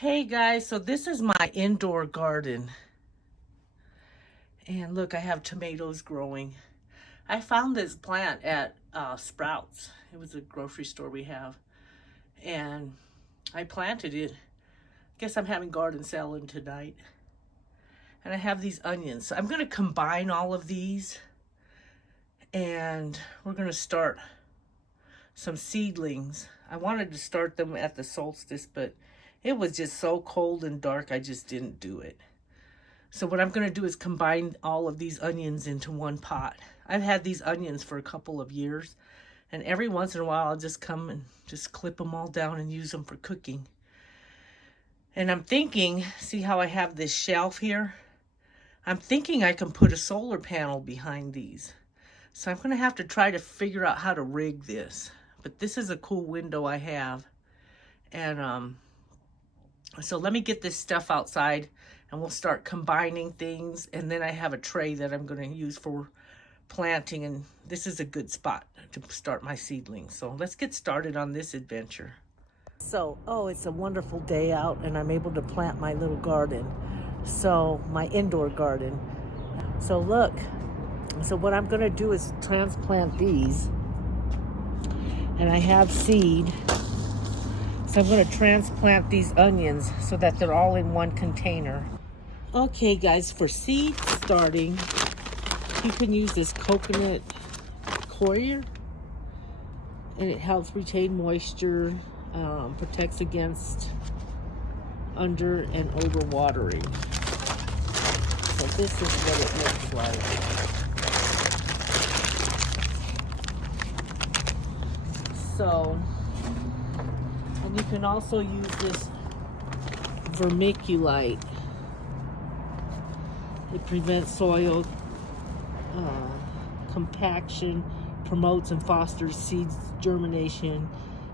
Hey guys, so this is my indoor garden. And look, I have tomatoes growing. I found this plant at Sprouts. It was a grocery store we have. And I planted it. Guess I'm having garden salad tonight. And I have these onions. So I'm going to combine all of these. And we're going to start some seedlings. I wanted to start them at the solstice, but it was just so cold and dark, I just didn't do it. So what I'm going to do is combine all of these onions into one pot. I've had these onions for a couple of years, and every once in a while I'll just come and just clip them all down and use them for cooking. And I'm thinking, see how I have this shelf here? I'm thinking I can put a solar panel behind these. So I'm going to have to try to figure out how to rig this. But this is a cool window I have. And so let me get this stuff outside and we'll start combining things. And then I have a tray that I'm going to use for planting. And this is a good spot to start my seedlings. So let's get started on this adventure. So, it's a wonderful day out and I'm able to plant my little garden. So, my indoor garden. So look, so what I'm going to do is transplant these. And I have seed. So I'm going to transplant these onions so that they're all in one container. Okay guys, for seed starting, you can use this coconut coir. And it helps retain moisture, protects against under and over watering. So this is what it looks like. So, and you can also use this vermiculite. It prevents soil compaction, promotes and fosters seeds germination,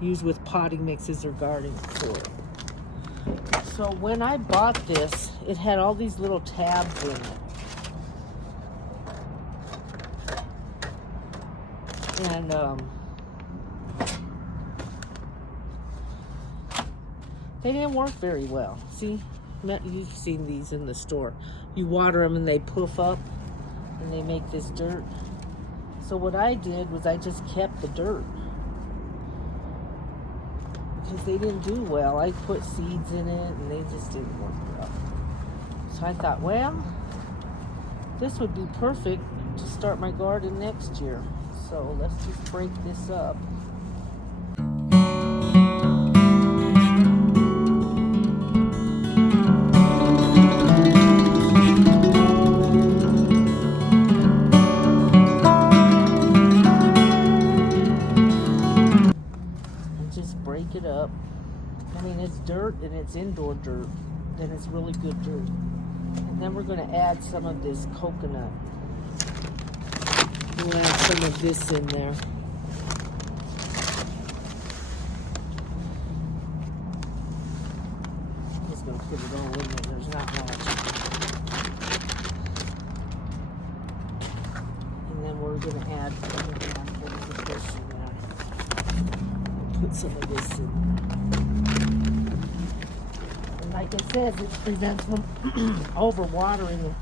used with potting mixes or garden soil. So when I bought this, it had all these little tabs in it. And they didn't work very well. See, you've seen these in the store. You water them and they poof up and they make this dirt. So what I did was I just kept the dirt because they didn't do well. I put seeds in it and they just didn't work well. So I thought, well, this would be perfect to start my garden next year. So let's just break this up. Break it up. I mean, it's dirt and it's indoor dirt, and it's really good dirt. And then we're going to add some of this coconut. We'll add some of this in there. I'm just going to put it all in there. There's not much. And then we're going to add a handful of this in there. Put some of this in there. And like it says, it prevents from overwatering.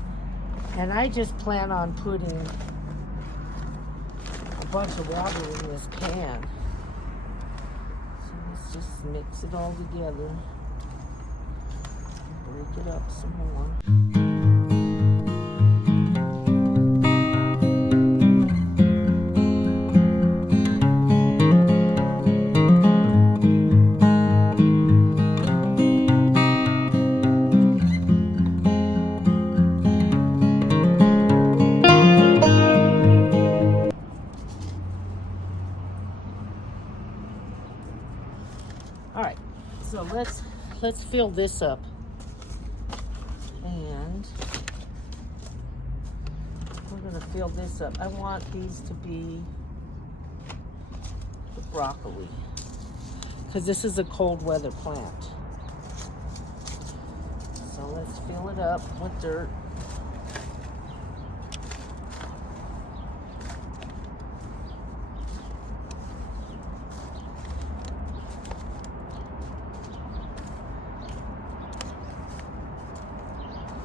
And I just plan on putting a bunch of water in this can. So let's just mix it all together. Break it up some more. Alright, so let's fill this up. And we're going to fill this up. I want these to be the broccoli, because this is a cold weather plant. So let's fill it up with dirt.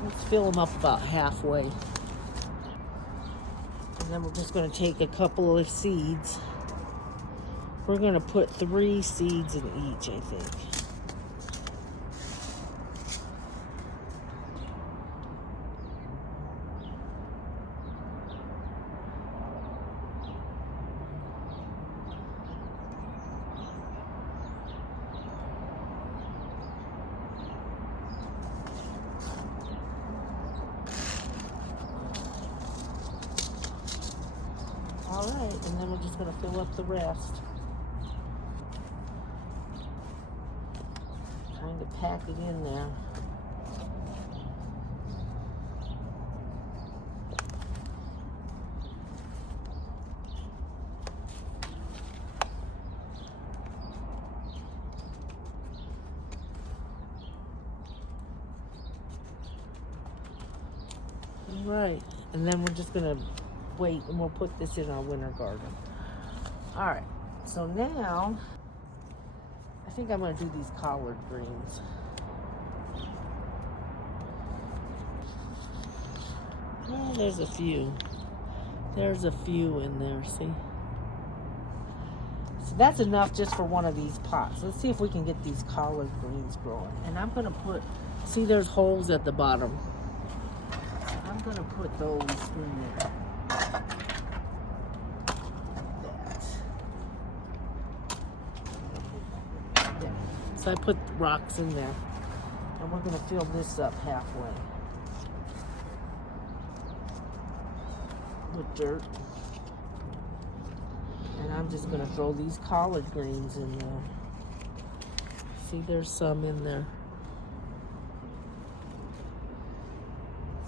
Let's fill them up about halfway. And then we're just going to take a couple of seeds. We're going to put 3 seeds in each, I think. All right, and then we're just going to fill up the rest. Trying to pack it in there. All right, and then we're just going to wait, and we'll put this in our winter garden. All right, so now I think I'm going to do these collard greens. Oh, there's a few. There's a few in there, see? So that's enough just for one of these pots. Let's see if we can get these collard greens growing. And I'm going to put, see there's holes at the bottom. So I'm going to put those in there. So I put rocks in there, and we're going to fill this up halfway with dirt. And I'm just going to throw these collard greens in there. See, there's some in there.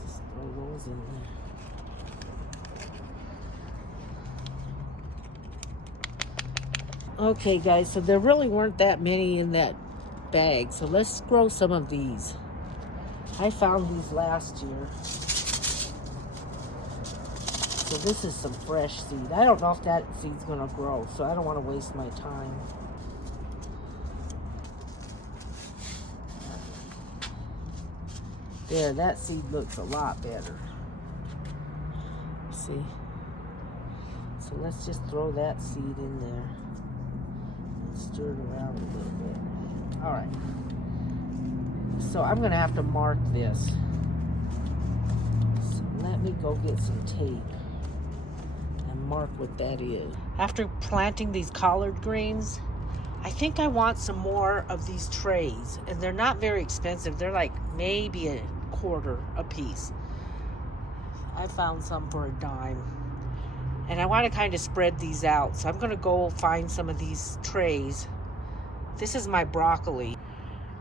Just throw those in there. Okay guys, so there really weren't that many in that bag, so let's grow some of these. I found these last year. So this is some fresh seed. I don't know if that seed's gonna grow, so I don't want to waste my time. There, that seed looks a lot better. See? So let's just throw that seed in there. Stir it around a little bit. All right. So I'm gonna have to mark this. So let me go get some tape and mark what that is. After planting these collard greens, I think I want some more of these trays, and they're not very expensive. They're like maybe $1.25 a piece. I found some for $0.10. And I want to kind of spread these out. So I'm going to go find some of these trays. This is my broccoli.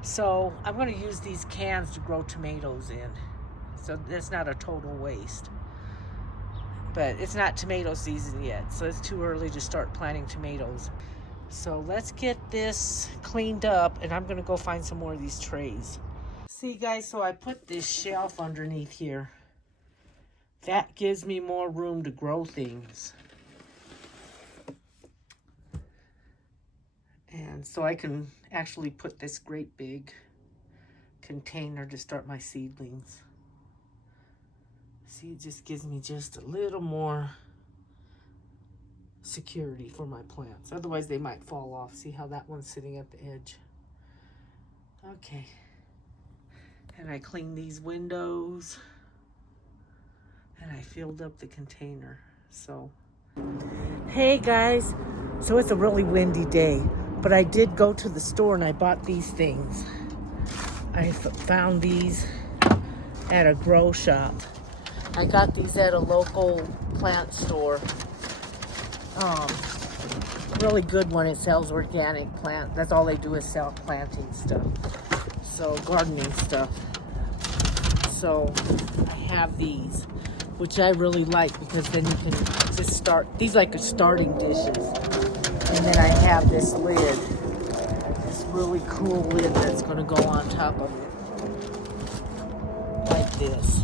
So I'm going to use these cans to grow tomatoes in. So that's not a total waste. But it's not tomato season yet, so it's too early to start planting tomatoes. So let's get this cleaned up, and I'm going to go find some more of these trays. See guys, so I put this shelf underneath here. That gives me more room to grow things. And so I can actually put this great big container to start my seedlings. See, it just gives me just a little more security for my plants. Otherwise they might fall off. See how that one's sitting at the edge? Okay. And I cleaned these windows. And I filled up the container. So, hey guys, so it's a really windy day, but I did go to the store and I bought these things. I found these at a grow shop. I got these at a local plant store. Really good one. It sells organic plant. That's all they do is sell planting stuff. So gardening stuff. So I have these, which I really like because then you can just start, these like starting dishes. And then I have this lid, this really cool lid that's gonna go on top of it. Like this.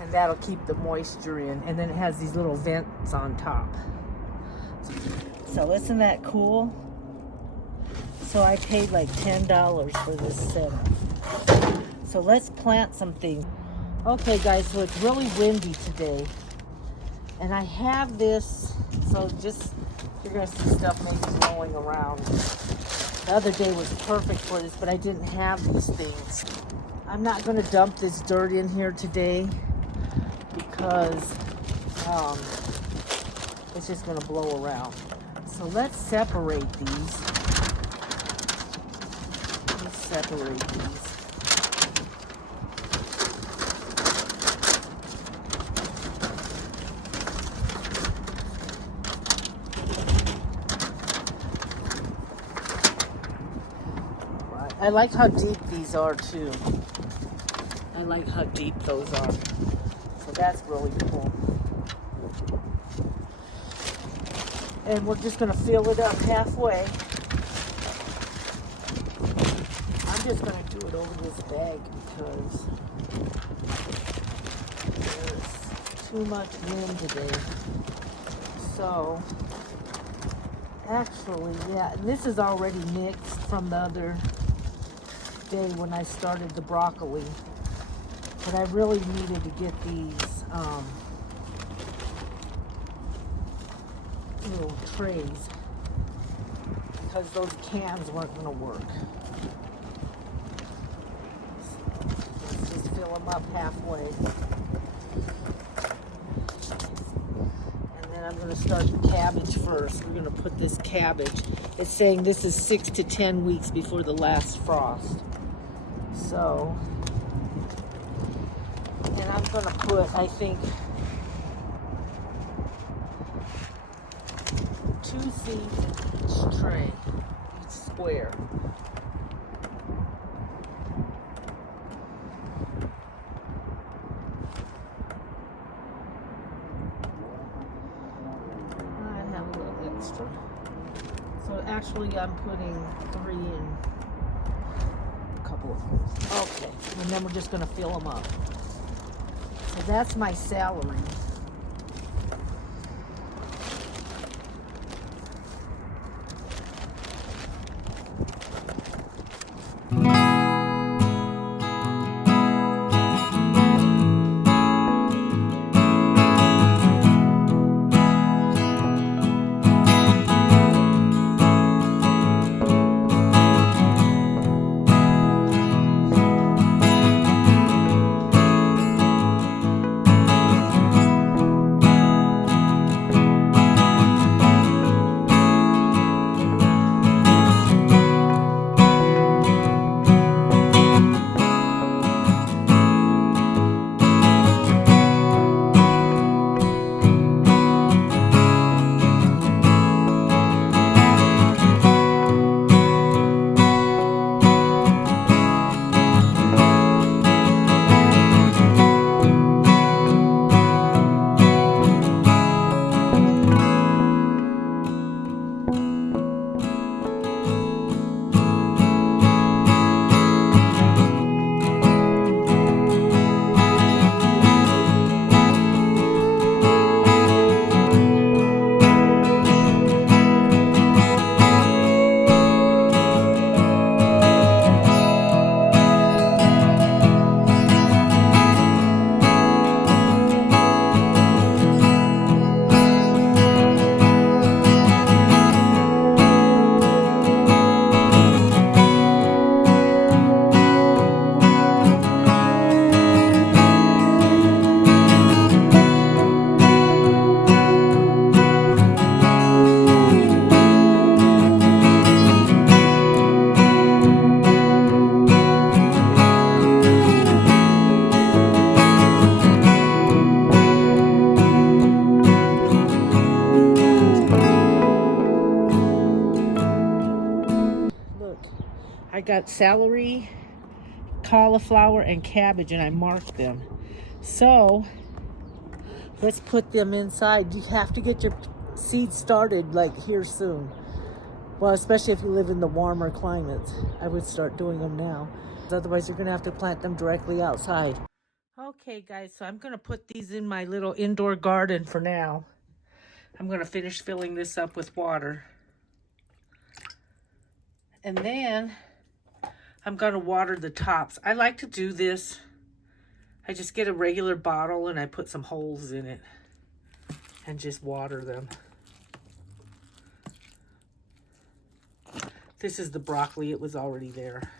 And that'll keep the moisture in. And then it has these little vents on top. So isn't that cool? So I paid like $10 for this setup. So let's plant some things. Okay guys, so it's really windy today. And I have this, so just, you're gonna see stuff maybe rolling around. The other day was perfect for this, but I didn't have these things. I'm not gonna dump this dirt in here today because it's just gonna blow around. So let's separate these. Let's separate these. I like how deep these are too. I like how deep those are. So that's really cool. And we're just gonna fill it up halfway. I'm just gonna do it over this bag because there's too much wind today. So, actually, yeah, and this is already mixed from the other day when I started the broccoli, but I really needed to get these little trays because those cans weren't going to work. Let's just fill them up halfway, and then I'm going to start the cabbage first. We're going to put this cabbage. It's saying this is 6 to 10 weeks before the last frost. So, and I'm going to put, I think, 2 seeds in each tray, each square. I have a little extra. So actually I'm putting 3 in. Okay, and then we're just going to fill them up. So that's my celery. I got celery, cauliflower, and cabbage, and I marked them. So let's put them inside. You have to get your seeds started like here soon. Well, especially if you live in the warmer climates. I would start doing them now. Otherwise, you're going to have to plant them directly outside. Okay, guys, so I'm going to put these in my little indoor garden for now. I'm going to finish filling this up with water. And then I'm going to water the tops. I like to do this. I just get a regular bottle and I put some holes in it and just water them. This is the broccoli. It was already there.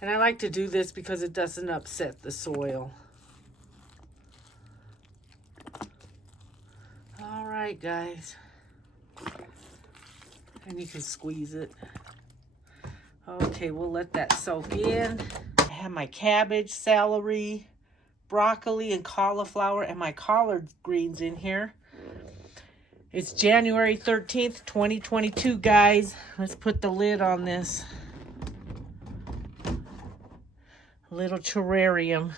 And I like to do this because it doesn't upset the soil. All right, guys. And you can squeeze it. Okay, we'll let that soak in. I have my cabbage, celery, broccoli, and cauliflower, and my collard greens in here. It's January 13th, 2022, guys. Let's put the lid on this little terrarium.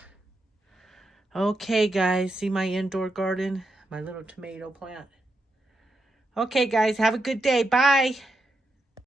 Okay, guys, see my indoor garden? My little tomato plant. Okay, guys, have a good day. Bye.